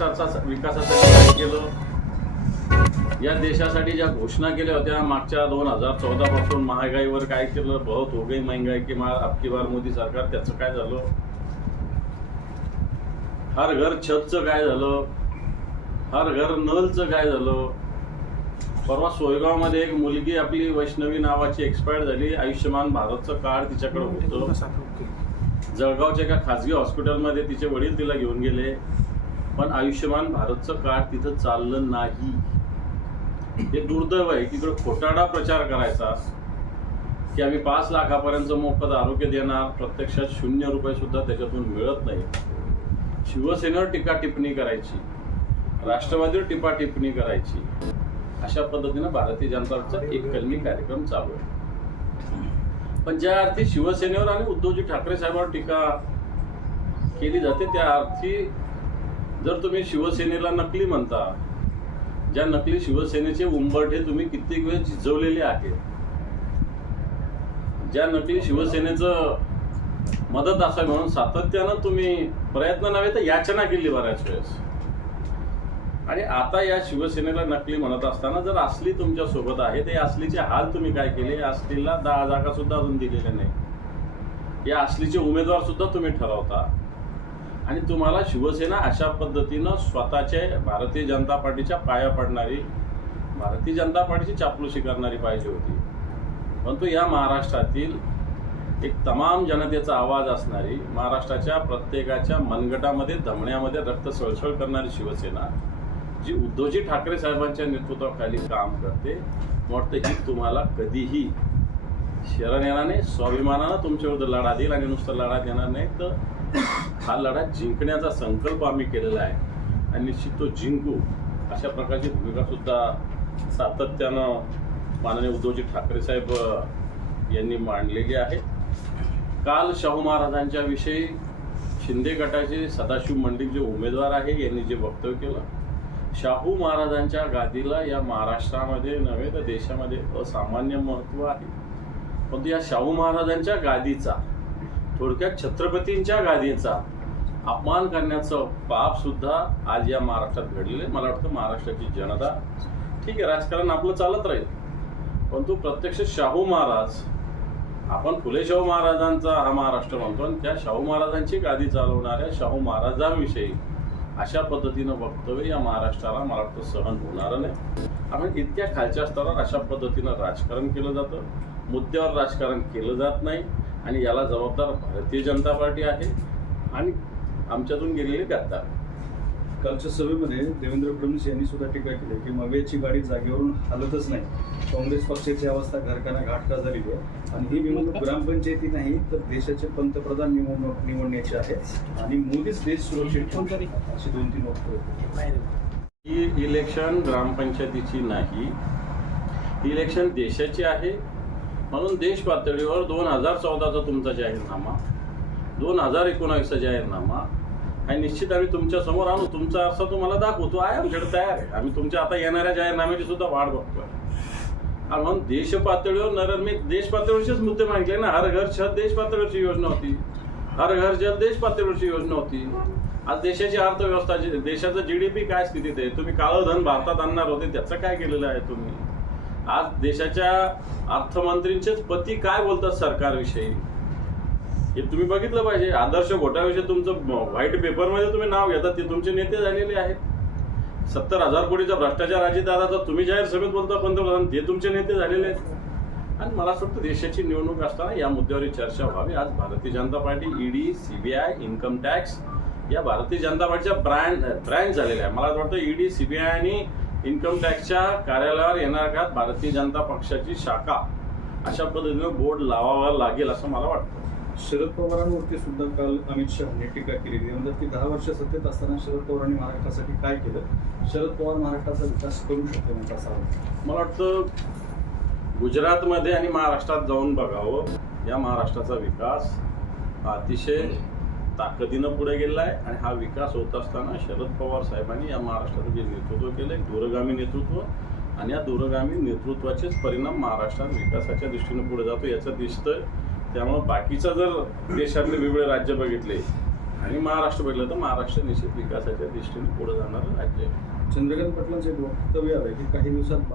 महाराष्ट्राचा विकासासाठी काय केलं. या देशासाठी ज्या घोषणा केल्या होत्या मागच्या दोन हजार चौदा पासून महागाईवर काय केलं बहुत हो गई महंगाई की मार अबकी बार मोदी सरकार त्याचं काय झालं? हर घर छतचं काय झालं? हर घर नलचं काय झालं? परवा सोयगावमध्ये एक मुलगी आपली वैष्णवी नावाची एक्सपायर झाली. आयुष्यमान भारतचं कार्ड तिच्याकडे होतं. जळगावच्या एका खाजगी हॉस्पिटलमध्ये तिचे वडील तिला घेऊन गेले. पण आयुष्यमान भारतचं कार्ड तिथं चाललं नाही. हे दुर्दैव आहे की इकडे खोटाडा प्रचार करायचा की आम्ही पाच लाखापर्यंत मोफत आरोग्य देणार प्रत्यक्षात शून्य रुपये सुद्धा त्याच्यातून मिळत नाही. शिवसेनेवर टीका टिप्पणी करायची राष्ट्रवादीवर टिपा टिप्पणी करायची. अशा पद्धतीनं भारतीय जनता पक्षाचा एक कलमी कार्यक्रम चालू आहे. पण ज्या अर्थी शिवसेनेवर आणि उद्धवजी ठाकरे साहेबांवर टीका केली जाते त्या अर्थी जर तुम्ही शिवसेनेला नकली म्हणता ज्या नकली शिवसेनेचे उंबरठे तुम्ही कित्येक वेळ झिजवलेले आहे ज्या नकली शिवसेनेचं मदत असावी म्हणून सातत्यानं तुम्ही प्रयत्न नव्हे तर याचना केली बऱ्याच वेळेस. आणि आता या शिवसेनेला नकली म्हणत असताना जर असली तुमच्यासोबत आहे ते असलीचे हाल तुम्ही काय केले? असलीला दहा जागा सुद्धा अजून दिलेल्या नाही या असलीचे उमेदवार सुद्धा तुम्ही ठरवता. आणि तुम्हाला शिवसेना अशा पद्धतीनं स्वतःचे भारतीय जनता पार्टीच्या पाया पडणारी भारतीय जनता पार्टीची चापलूशी करणारी पाहिजे होती. परंतु या महाराष्ट्रातील एक तमाम जनतेचा आवाज असणारी महाराष्ट्राच्या प्रत्येकाच्या मनगटामध्ये धमण्यामध्ये रक्त सळसळ करणारी शिवसेना जी उद्धवजी ठाकरे साहेबांच्या नेतृत्वाखाली काम करते वाटतं ही तुम्हाला कधीही शरण येणार नाही. स्वाभिमानानं तुमच्याविरुद्ध लढा देईल आणि नुसतं लढा देणार नाही. तर हा लढा जिंकण्याचा संकल्प आम्ही केलेला आहे. आणि निश्चित तो जिंकू अशा प्रकारची भूमिका सुद्धा सातत्यानं माननीय उद्धवजी ठाकरे साहेब यांनी मांडलेली आहे. काल शाहू महाराजांच्या विषयी शिंदे गटाचे सदाशिव मंडिक जे उमेदवार आहे यांनी जे वक्तव्य केलं शाहू महाराजांच्या गादीला या महाराष्ट्रामध्ये नव्हे तर देशामध्ये असामान्य महत्त्व आहे. परंतु या शाहू महाराजांच्या गादीचा थोडक्यात छत्रपतींच्या गादीचा अपमान करण्याचं पाप सुद्धा आज या महाराष्ट्रात घडलेलं आहे. मला वाटतं महाराष्ट्राची जनता ठीक आहे राजकारण आपलं चालत राहील. परंतु प्रत्यक्ष शाहू महाराज आपण फुले शाहू महाराजांचा हा महाराष्ट्र म्हणतो आणि त्या शाहू महाराजांची गादी चालवणाऱ्या शाहू महाराजांविषयी अशा पद्धतीनं वक्तव्य या महाराष्ट्राला मला वाटतं सहन होणार नाही. आपण इतक्या खालच्या स्तरावर अशा पद्धतीनं राजकारण केलं जातं. मुद्द्यावर राजकारण केलं जात नाही. आणि याला जबाबदार भारतीय जनता पार्टी आहे आणि आमच्यातून गेलेले गद्दार कालच्या सभेमध्ये देवेंद्र फडणवीस यांनी सुद्धा टीका केली की मवेची गाडी जागेवरून हलतच नाही. काँग्रेस पक्षाची अवस्था घरकांना घाटका झालेली आहे. आणि ही निवडणूक ग्रामपंचायती नाही तर देशाचे पंतप्रधान निवडणूक निवडण्याची आहे. आणि मोदीच देश सुरक्षित ठेवून अशी दोन तीन वक्तव्य ही इलेक्शन ग्रामपंचायतीची नाही. इलेक्शन देशाची आहे म्हणून देश पातळीवर दोन हजार चौदाचा तुमचा जाहीरनामा दोन हजार एकोणावीसचा जाहीरनामा आणि निश्चित आम्ही तुमच्यासमोर आणू तुमचा अर्थ तुम्हाला दाखवतो. आहे आमच्याकडे तयार आहे. आम्ही तुमच्या आता येणाऱ्या जाहीरनाम्याची सुद्धा वाट बघतोय. आणि म्हणून देश पातळीवर नरेंद्र मी देश पातळीवरचेच मुद्दे मांडले ना. हर घर छत देश पातळीवरची योजना होती. हर घर जल देश पातळीवरची योजना होती. आज देशाची अर्थव्यवस्था जी- देशाचं पी काय स्थितीत आहे? तुम्ही काळं धन भारतात आणणार होते. त्याचं काय केलेलं आहे तुम्ही? आज देशाच्या अर्थमंत्रींचेच पती काय बोलतात सरकारविषयी? हे तुम्ही बघितलं पाहिजे. आदर्श घोटाविषयी तुमचं व्हाईट पेपरमध्ये तुम्ही नाव घेतात ते तुमचे नेते झालेले आहेत. सत्तर हजार कोटीचा भ्रष्टाचार अजितदादाचा तुम्ही जाहीर सभेत बोलता पंतप्रधान ते तुमचे नेते झालेले आहेत. आणि मला असं वाटतं देशाची निवडणूक असताना या मुद्द्यावर चर्चा व्हावी. आज Bharatiya Janata party ED CBI income tax या भारतीय जनता पार्टीच्या ब्रँड ब्रँच झालेल्या आहे मला असं वाटतं ईडी सीबीआय आणि इन्कम टॅक्सच्या कार्यालयावर येणार काळात भारतीय जनता पक्षाची शाखा? अशा पद्धतीनं बोर्ड लावावा लागेल असं मला वाटतं. शरद पवारांवरती सुद्धा काल अमित शहानी टीका केली ते म्हणतात की दहा वर्ष सत्तेत असताना शरद पवारांनी महाराष्ट्रासाठी काय केलं? शरद पवार महाराष्ट्राचा विकास करू शकतो असा आरोप. मला वाटतं गुजरातमध्ये आणि महाराष्ट्रात जाऊन बघावं. या महाराष्ट्राचा विकास अतिशय ताकदीनं पुढे गेलेला आहे आणि हा विकास होत असताना शरद पवार साहेबांनी या महाराष्ट्राचं जे नेतृत्व केलं एक दूरगामी नेतृत्व आणि या दूरगामी नेतृत्वाचेच परिणाम महाराष्ट्रात विकासाच्या दृष्टीने पुढे जातो याचं दिसतंय. त्यामुळं बाकीचं जर देशातले वेगवेगळे राज्य बघितले आणि महाराष्ट्र बघितलं तर महाराष्ट्र निश्चित विकासाच्या दृष्टीने पुढे जाणारं राज्य आहे. चंद्रकांत पाटलांचं एक वक्तव्य आहे की काही दिवसात